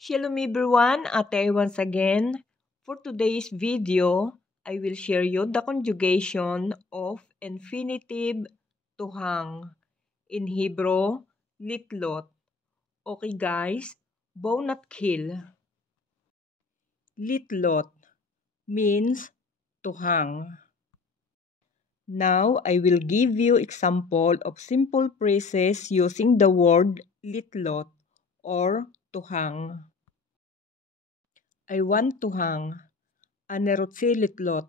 Shalom everyone, Ate once again. For today's video, I will share you the conjugation of infinitive to hang. In Hebrew, litlot. Okay guys, bow not kill. Litlot means to hang. Now, I will give you example of simple phrases using the word litlot or to hang. I want to hang. Ane rotse litlot.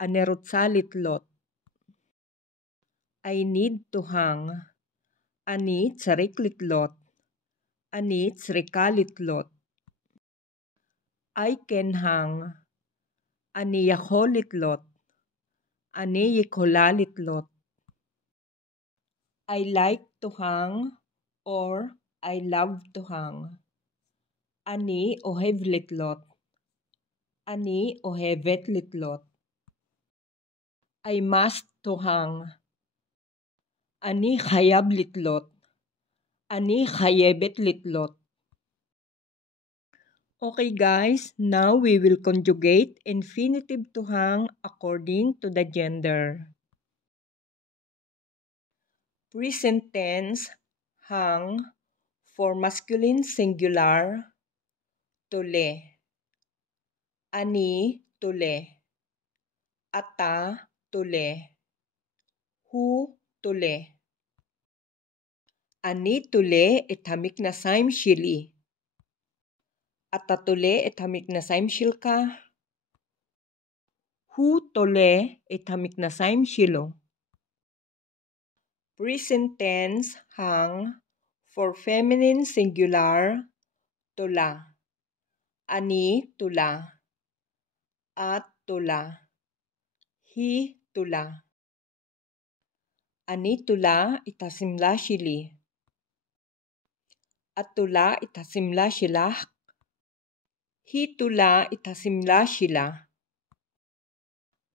Ane rotsa litlot. I need to hang. Ani tsarik litlot. Ani tsrika litlot. I can hang. Ani yako litlot. Ani yikola litlot. I like to hang or I love to hang. Ani ohev litlot. Ani ohevet litlot. I must to hang. Ani khayab litlot. Ani khayebet litlot. Okay guys, now we will conjugate infinitive to hang according to the gender. Present tense, hang, for masculine singular, tule. Ani, tule. Ata, tule. Hu, tule. Ani tule etamik na saim shili. Ata tule etamik na saim shilka. Hu tole etamik na saim shilo. Present tense, hang, for feminine singular, tula. Ani, tula. At, tula. Hi, tula. Ani, tula, itasimla shili. At, tula, itasimla shilah. Hi, tula, itasimla shila.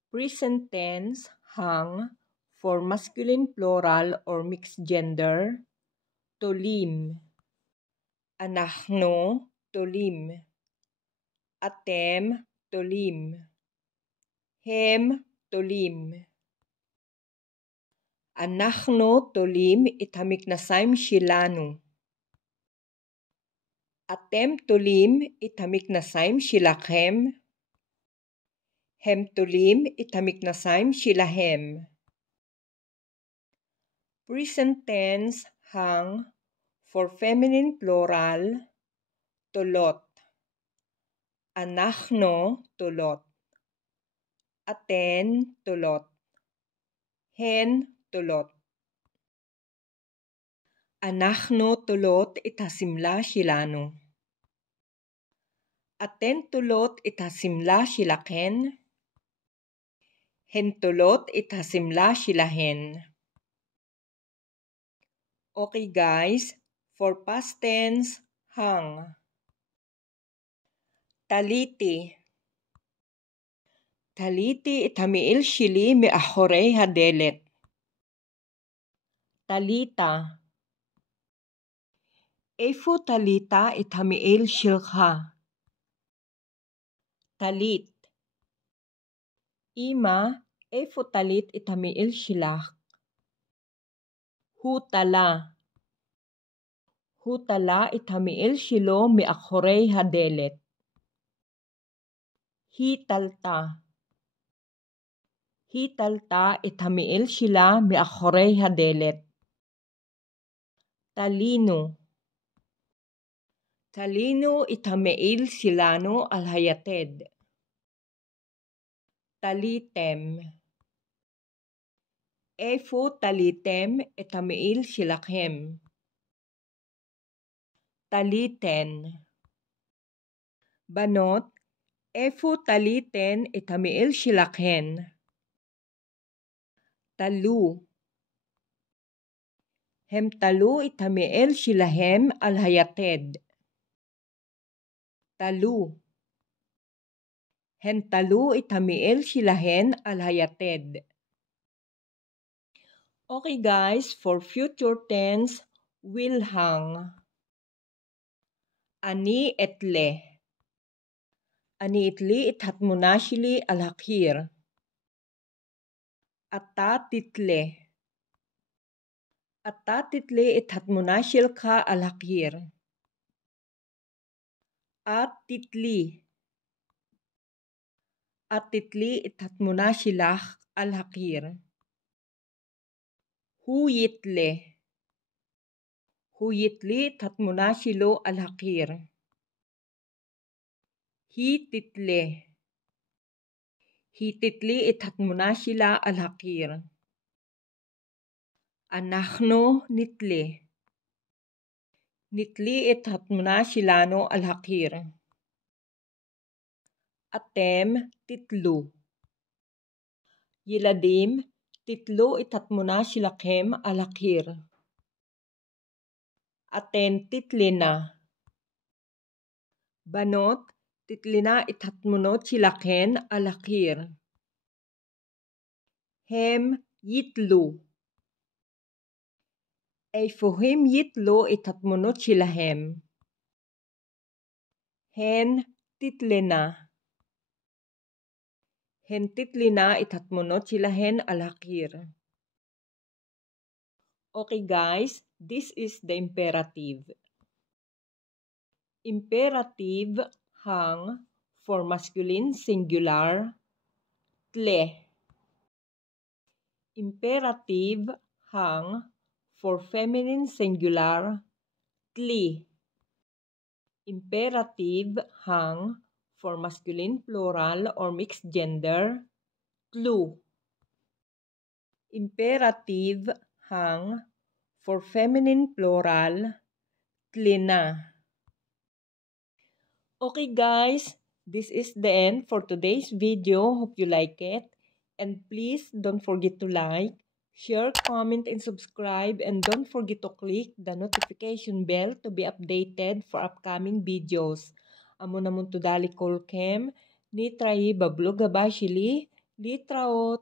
Present tense, hang, for masculine plural or mixed gender, tolim. Anachno, tolim. Atem, tolim. Hem, tolim. Anachno, tolim, itamik nasaim shilanu. Atem, tolim, itamik nasaim shilachem. Hem, tolim, itamik nasaim shilahem. Present tense, hang, for feminine plural, tolot. Anachno, tolot. Aten, tolot. Hen, tolot. Anachno, tolot, itasimla shilanu. Aten, tolot, itasimla shilaken. Hen, tolot, itasimla shilahen. Okay guys, for past tense, hang. Taliti. Taliti itamiil shili me ahorei hadelet. Talita. Efo talita itamiil shilcha. Talit. Ima, efo talit itamiil shilach. Hutala. Hutala itamiil shilo me ahorei hadelet. Hitalta. Hitalta itamiil shila me ahorei hadelet. Talino. Talino itamiil silano alhayated. Talitem. Efo talitem itamiil shilachem. Taliten. Banot, efo taliten itamiil shilachen. Talu. Hem talu itamiil shilahem alhayated. Talu. Hen talu itamiil shilahen alhayated. Okay guys, for future tense, will hang. Ani etle. Ani itli ithatmunashili alhakhir. Atta title. Atta title ithatmunashil kha alhakhir. At titli. At titli ithatmunashilach alhakhir. Hu yitle. Hu yitli ithatmunashilo alhakhir. Hi title. Hi titli ithatmunashila alhakhir. Anachno nitle. Nitli ithatmunashilano alhakhir. Atem titlu. Yiladim titlu ithatmunashilakhem alhakhir. Aten titlina. Banot titlina ithatmunot shilakhen alhakhir. Hem yitlu. Eifohim yitlu ithatmunot shilahem. Hen titlina. Hen titlina ithatmunot shilahen alhakhir. Okay guys, this is the imperative. Imperative hang for masculine singular tle. Imperative hang for feminine singular tli. Imperative hang for masculine plural or mixed gender tlu. Imperative hang for feminine plural tlina. Okay guys, this is the end for today's video. Hope you like it. And please don't forget to like, share, comment, and subscribe. And don't forget to click the notification bell to be updated for upcoming videos. Amo namun to dali kolkem, ni trayi bablog abashili, litraot.